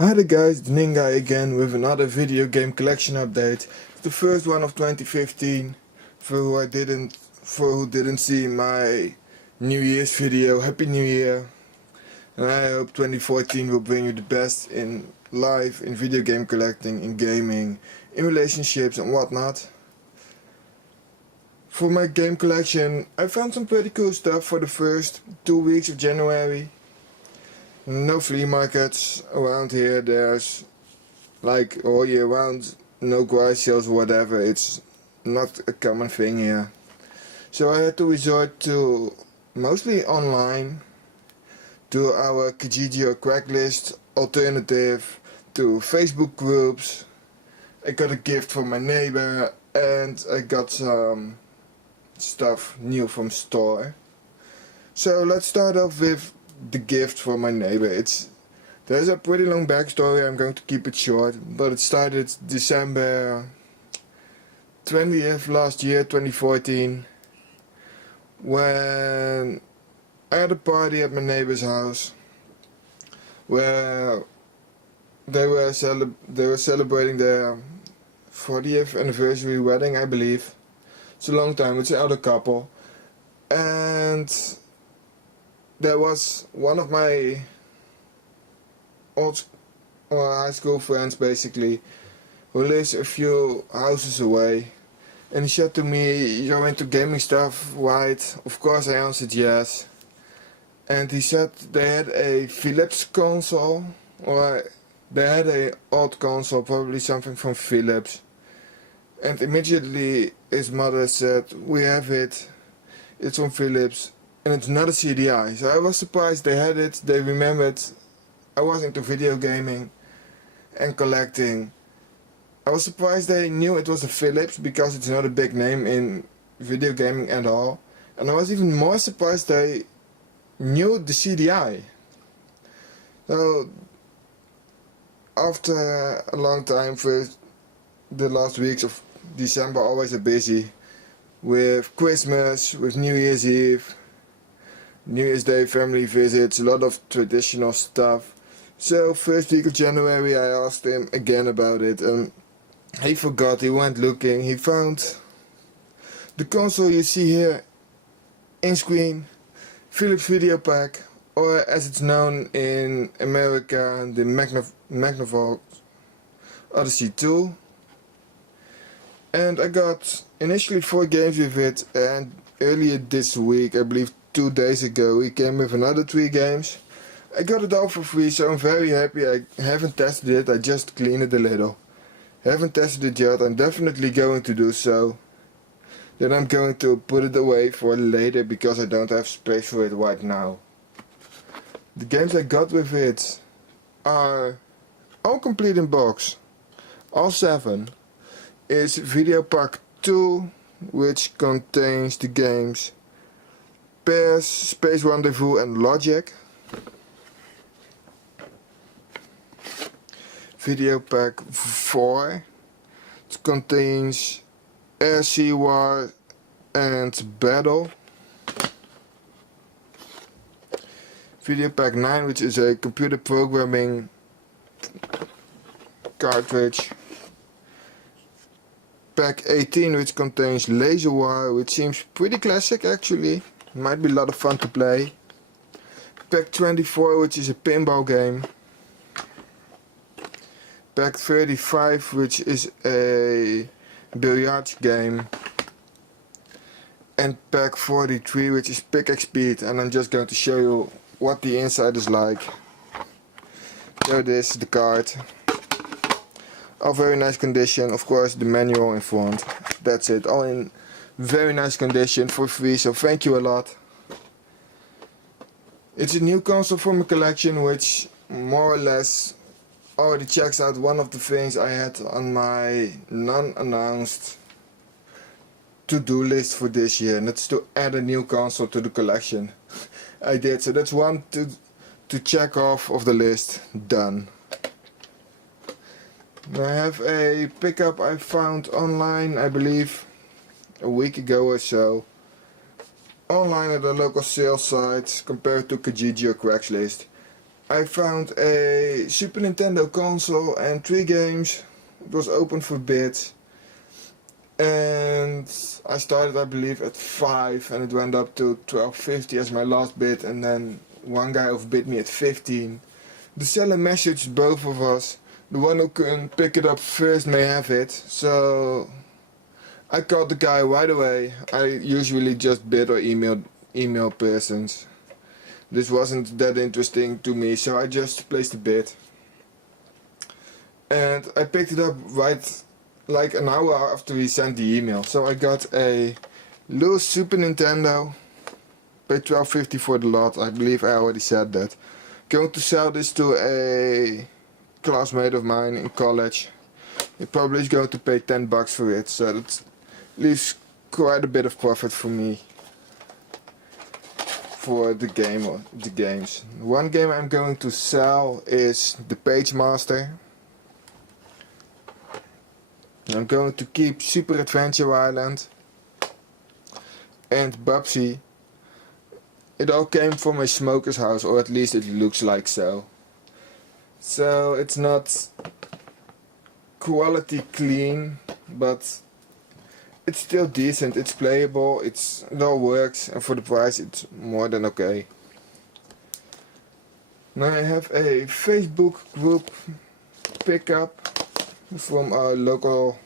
Hi there guys, it's Ninga again with another video game collection update. It's the first one of 2015. For who didn't see my New Year's video, Happy New Year. And I hope 2014 will bring you the best in life, in video game collecting, in gaming, in relationships and whatnot. For my game collection, I found some pretty cool stuff for the first 2 weeks of January. No flea markets around here. There's like all year round no garage sales or whatever. It's not a common thing here. So I had to resort to mostly online, to our Kijiji or Craigslist alternative, to Facebook groups. I got a gift from my neighbor and I got some stuff new from store. So let's start off with the gift from my neighbor. There's a pretty long backstory. I'm going to keep it short, but it started December 20th last year, 2014, when I had a party at my neighbor's house where they were celebrating their 40th anniversary wedding, I believe. It's a long time. It's an elder couple, and there was one of my old high school friends, basically, who lives a few houses away, and he said to me, "You're into gaming stuff, right?" Of course I answered yes. And he said they had a Philips console, or they had a old console, probably something from Philips. And immediately his mother said, "We have it, it's from Philips. And it's not a CDI." So I was surprised they had it, they remembered I was into video gaming and collecting. I was surprised they knew it was a Philips because it's not a big name in video gaming at all. And I was even more surprised they knew the CDI. So after a long time, for the last weeks of December always are busy with Christmas, with New Year's Eve, New Year's Day family visits, a lot of traditional stuff. So first week of January I asked him again about it, and he forgot. He went looking, he found the console you see here in screen, Philips VideoPack, or as it's known in America, the Magnavox Odyssey 2. And I got initially 4 games with it, and earlier this week, I believe 2 days ago, he came with another 3 games. I got it all for free, so I'm very happy. I haven't tested it, I just cleaned it a little. Haven't tested it yet, I'm definitely going to do so. Then I'm going to put it away for later because I don't have space for it right now. The games I got with it are all complete in box. All 7. Is VideoPack 2, which contains the games Pairs, Space Rendezvous and Logic. VideoPack 4, it contains Air Sea War and Battle. VideoPack 9, which is a computer programming cartridge. Pack 18, which contains Laser War, which seems pretty classic actually. Might be a lot of fun to play. Pack 24, which is a pinball game. Pack 35, which is a billiards game. And Pack 43, which is Pickaxe Speed, and I'm just going to show you what the inside is like. There it is, the card. All very nice condition, of course the manual in front. That's it, all in very nice condition for free, so thank you a lot. It's a new console for my collection, which more or less already checks out one of the things I had on my non-announced to-do list for this year, and that's to add a new console to the collection. I did, so that's one to check off of the list. Done. I have a pickup I found online, I believe a week ago or so. Online at a local sales site compared to Kijiji or Craigslist. I found a Super Nintendo console and 3 games. It was open for bids. And I started, I believe, at 5 and it went up to 12.50 as my last bid, and then one guy overbid me at 15. The seller messaged both of us. The one who can pick it up first may have it. So I called the guy right away. I usually just bid or email persons. This wasn't that interesting to me, so I just placed a bid. And I picked it up right like an hour after he sent the email. So I got a little Super Nintendo, paid $12.50 for the lot. I believe I already said that. Going to sell this to a classmate of mine in college. He probably is going to pay $10 for it, so that leaves quite a bit of profit for me for the game or the games. One game I'm going to sell is the Page Master. I'm going to keep Super Adventure Island and Bubsy. It all came from a smoker's house, or at least it looks like so. So it's not quality clean, but it's still decent, it's playable, it all works, and for the price it's more than okay. Now I have a Facebook group pickup from our local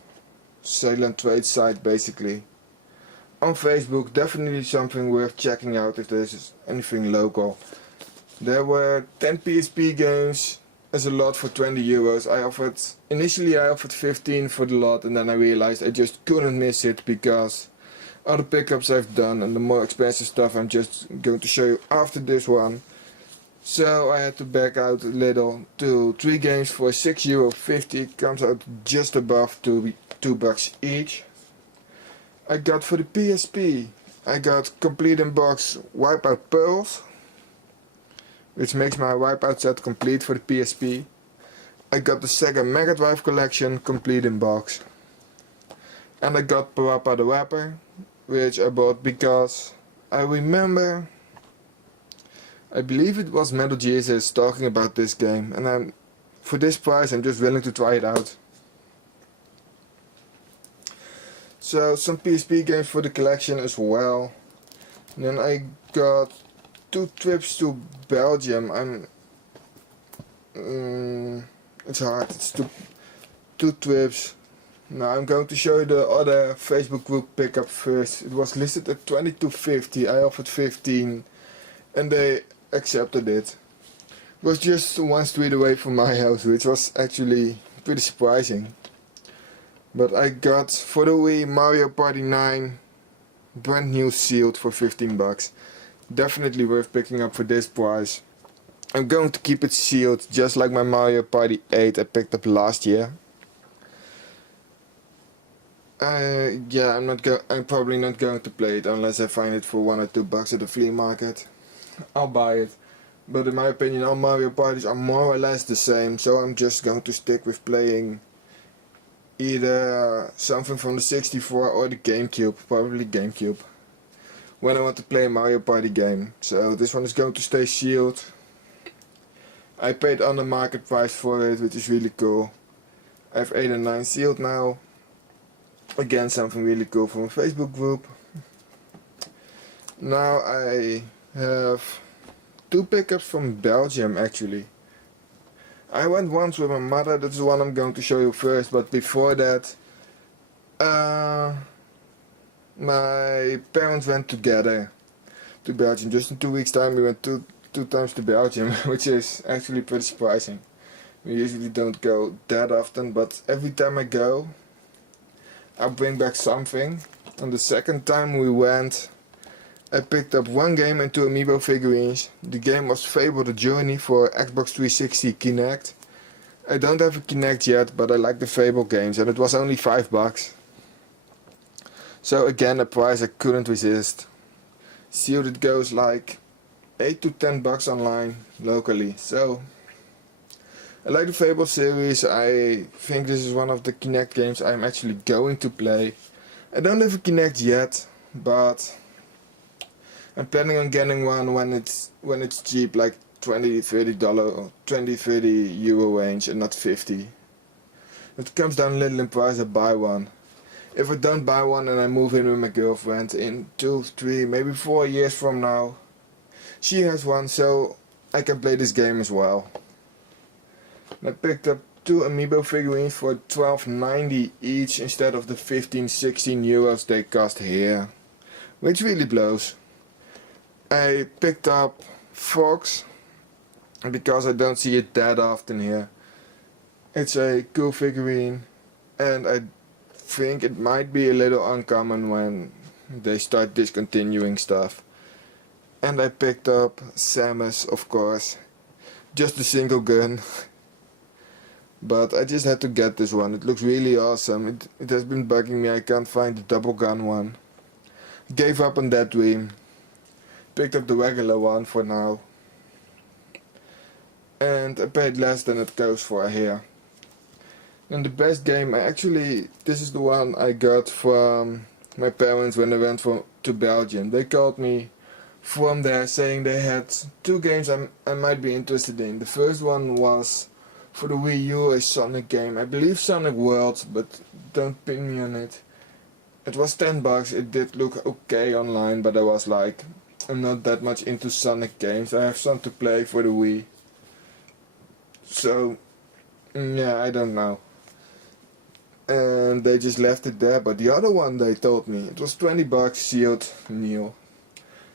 sale and trade site basically. On Facebook, definitely something worth checking out if there's anything local. There were 10 PSP games as a lot for €20. Initially I offered 15 for the lot, and then I realized I just couldn't miss it because other pickups I've done and the more expensive stuff I'm just going to show you after this one. So I had to back out a little to 3 games for €6.50. Comes out just above $2 each. I got for the PSP, I got complete in box Wipeout Pearls, which makes my Wipeout set complete for the PSP. I got the Sega Mega Drive collection complete in box. And I got Parappa the Rapper, which I bought because I remember, I believe it was Metal Jesus talking about this game, and for this price I'm just willing to try it out. So some PSP games for the collection as well. And then I got 2 trips to Belgium. It's hard. It's two trips. Now I'm going to show you the other Facebook group pickup first. It was listed at $22.50. I offered 15, and they accepted it. It was just 1 street away from my house, which was actually pretty surprising. But I got for the Wii Mario Party 9 brand new sealed for $15. Definitely worth picking up for this price. I'm going to keep it sealed just like my Mario Party 8 I picked up last year. Yeah, I'm probably not going to play it unless I find it for $1 or $2 at the flea market. I'll buy it. But in my opinion all Mario Parties are more or less the same, so I'm just going to stick with playing either something from the 64 or the GameCube, probably GameCube, when I want to play a Mario Party game. So this one is going to stay sealed. I paid under market price for it, which is really cool. I have 8 and 9 sealed now. Again, something really cool from a Facebook group. Now I have 2 pickups from Belgium actually. I went once with my mother, that's the one I'm going to show you first, but before that my parents went together to Belgium. Just in 2 weeks time we went two times to Belgium, which is actually pretty surprising. We usually don't go that often, but every time I go I bring back something. And the second time we went I picked up 1 game and 2 amiibo figurines. The game was Fable the Journey for Xbox 360 Kinect. I don't have a Kinect yet, but I like the Fable games, and it was only $5. So again, a price I couldn't resist. Sealed it goes like $8 to $10 online locally. So I like the Fable series. I think this is one of the Kinect games I'm actually going to play. I don't have a Kinect yet, but I'm planning on getting one when it's cheap, like $20-30 or €20-30 range and not 50. It comes down a little in price, I buy one. If I don't buy one and I move in with my girlfriend in 2, 3, maybe 4 years from now, she has one, so I can play this game as well. And I picked up 2 amiibo figurines for $12.90 each instead of the 15-16 euros they cost here, which really blows. I picked up Fox because I don't see it that often here. It's a cool figurine and I think it might be a little uncommon when they start discontinuing stuff. And I picked up Samus, of course, just a single gun. But I just had to get this one. It looks really awesome. It has been bugging me. I can't find the double gun one. Gave up on that dream. Picked up the regular one for now. And I paid less than it goes for here. And the best game, this is the one I got from my parents when I went to Belgium. They called me from there saying they had 2 games I might be interested in. The first one was for the Wii U, a Sonic game. I believe Sonic World, but don't pin me on it. It was $10. It did look okay online, but I was like, I'm not that much into Sonic games. I have some to play for the Wii. So, yeah, I don't know. And they just left it there. But the other one they told me, it was $20 sealed new.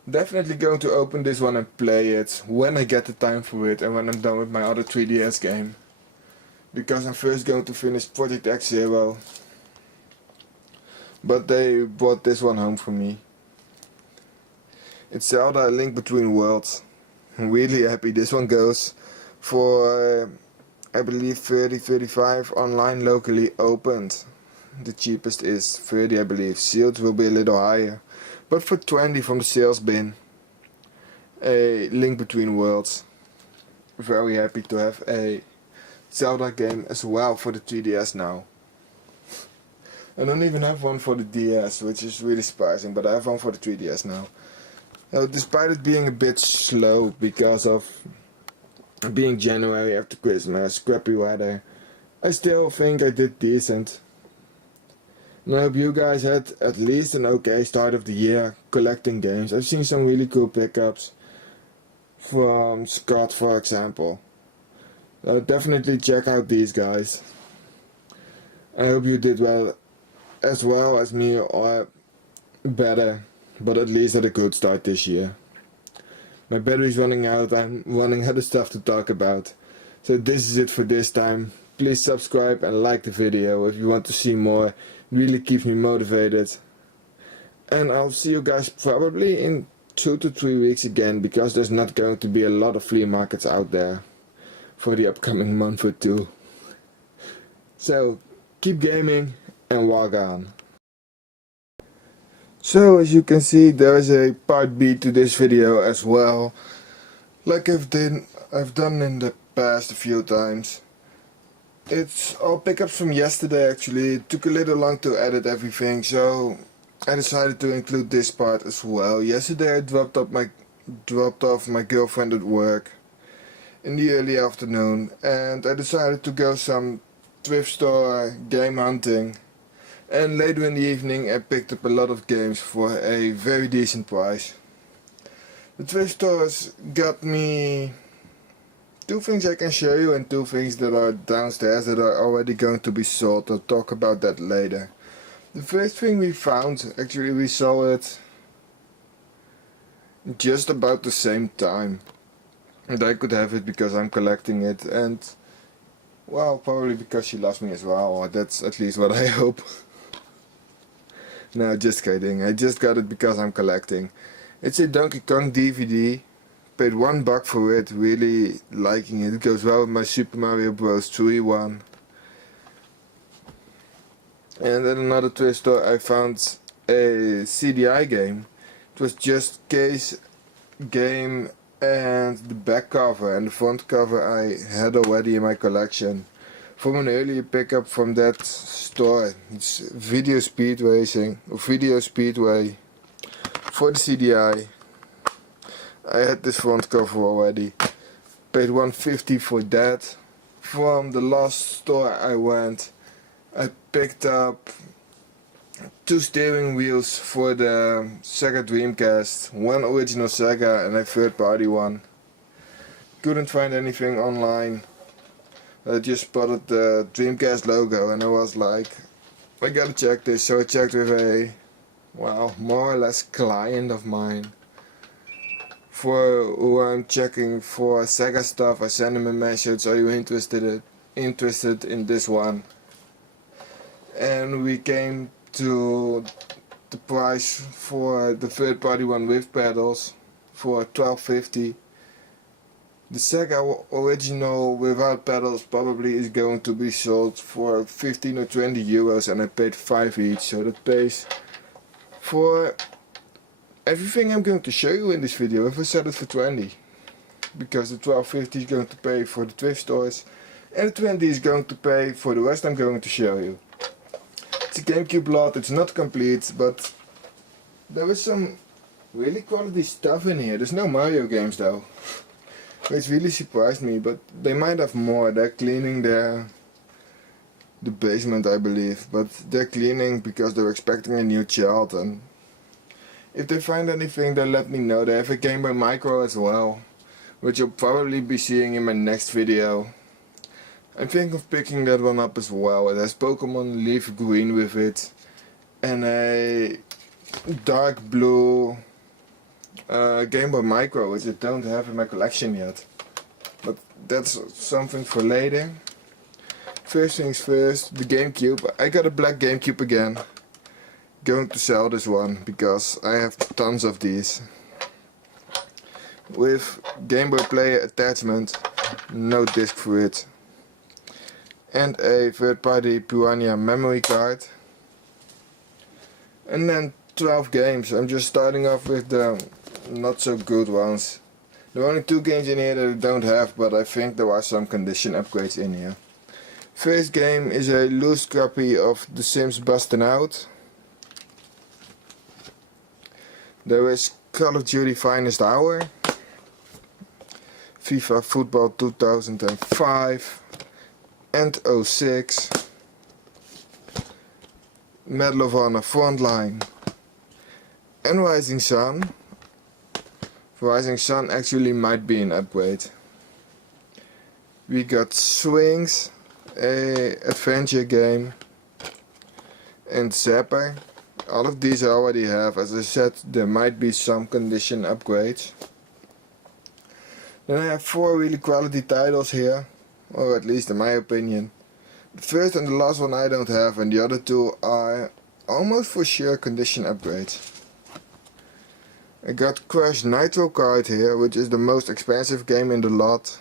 Definitely going to open this one and play it when I get the time for it and when I'm done with my other 3DS game. Because I'm first going to finish Project X Zero. But they brought this one home for me. It's Zelda: A Link Between Worlds. I'm really happy. This one goes for I believe $30-35 online, locally opened. The cheapest is 30, I believe. Sealed will be a little higher. But for 20 from the sales bin, a Link Between Worlds. Very happy to have a Zelda game as well for the 3DS now. I don't even have one for the DS, which is really surprising, but I have one for the 3DS now. Despite it being a bit slow because of being January after Christmas, scrappy weather, I still think I did decent. And I hope you guys had at least an okay start of the year collecting games. I've seen some really cool pickups from Scott, for example. Definitely check out these guys. I hope you did well as me, or better, but at least had a good start this year. My battery's running out, I'm running out of stuff to talk about. So this is it for this time. Please subscribe and like the video if you want to see more. It really keeps me motivated. And I'll see you guys probably in 2 to 3 weeks again, because there's not going to be a lot of flea markets out there for the upcoming month or 2. So keep gaming and walk on. So as you can see, there is a part B to this video as well, like I've done in the past a few times. It's all pickups from yesterday actually. It took a little long to edit everything, so I decided to include this part as well. Yesterday I dropped off my girlfriend at work in the early afternoon, and I decided to go some thrift store game hunting. And later in the evening I picked up a lot of games for a very decent price. The thrift stores got me 2 things I can show you and 2 things that are downstairs that are already going to be sold. I'll talk about that later. The first thing we found, actually we saw it just about the same time. And I could have it because I'm collecting it, and well, probably because she loves me as well, or that's at least what I hope. No, just kidding. I just got it because I'm collecting. It's a Donkey Kong DVD. Paid $1 for it. Really liking it. It goes well with my Super Mario Bros. 3 one. And at another thrift store I found a CDI game. It was just case, game, and the back cover, and the front cover I had already in my collection from an earlier pickup from that store. It's Video Speed Racing, or Video Speedway for the CDI. I had this front cover already. paid $150 for that. From the last store I went, I picked up 2 steering wheels for the Sega Dreamcast, 1 original Sega and a third party one. Couldn't find anything online. I just spotted the Dreamcast logo and I was like, I gotta check this. So I checked with a, well, more or less client of mine. For who I'm checking for Sega stuff, I send him a message, are you interested in this one? And we came to the price for the third party one with pedals for $12.50. The Sega original without pedals probably is going to be sold for 15 or 20 euros and I paid 5 each, so that pays for everything I'm going to show you in this video. If I sell it for 20, because the $12.50 is going to pay for the thrift stores and the 20 is going to pay for the rest I'm going to show you. It's a GameCube lot, it's not complete, but there is some really quality stuff in here. There's no Mario games though, which really surprised me, but they might have more. They're cleaning the basement, I believe, but they're cleaning because they're expecting a new child, and if they find anything, they'll let me know. They have a Game Boy Micro as well, which you'll probably be seeing in my next video. I'm thinking of picking that one up as well. It has Pokemon Leaf Green with it, and a dark blue Game Boy Micro, which I don't have in my collection yet. But that's something for later. First things first, the GameCube. I got a black GameCube again. Going to sell this one because I have tons of these. With Game Boy Player attachment, no disc for it. And a third party Piranha memory card. And then 12 games. I'm just starting off with the not so good ones. There are only 2 games in here that I don't have, but I think there are some condition upgrades in here. First game is a loose copy of The Sims Bustin' Out. There is Call of Duty Finest Hour, FIFA Football 2005 and 06, Medal of Honor Frontline, and Rising Sun. Rising Sun actually might be an upgrade. We got Swings, a adventure game, and Zapper. All of these I already have. As I said, there might be some condition upgrades. Then I have 4 really quality titles here, or at least in my opinion. The first and the last one I don't have, and the other 2 are almost for sure condition upgrades. I got Crash Nitro Kart here, which is the most expensive game in the lot,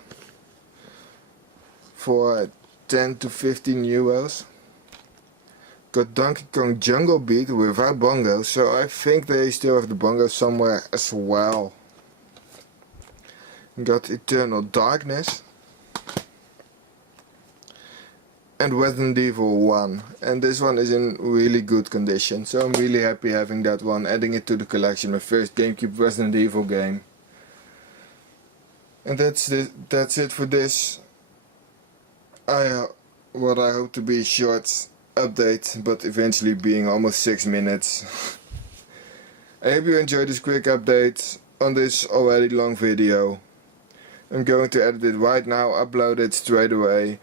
for 10 to 15 euros. Got Donkey Kong Jungle Beat without bongos, so I think they still have the bongos somewhere as well. Got Eternal Darkness and Resident Evil 1, and this one is in really good condition, so I'm really happy having that one, adding it to the collection, my first GameCube Resident Evil game. And that's it for this. What I hope to be a short update, but eventually being almost 6 minutes. I hope you enjoyed this quick update on this already long video. I'm going to edit it right now, upload it straight away,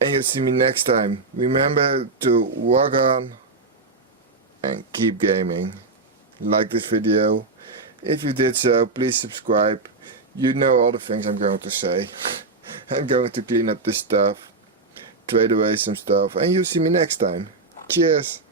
and you'll see me next time. Remember to walk on and keep gaming. Like this video. If you did so, please subscribe. You know all the things I'm going to say. I'm going to clean up this stuff, trade away some stuff, and you'll see me next time. Cheers!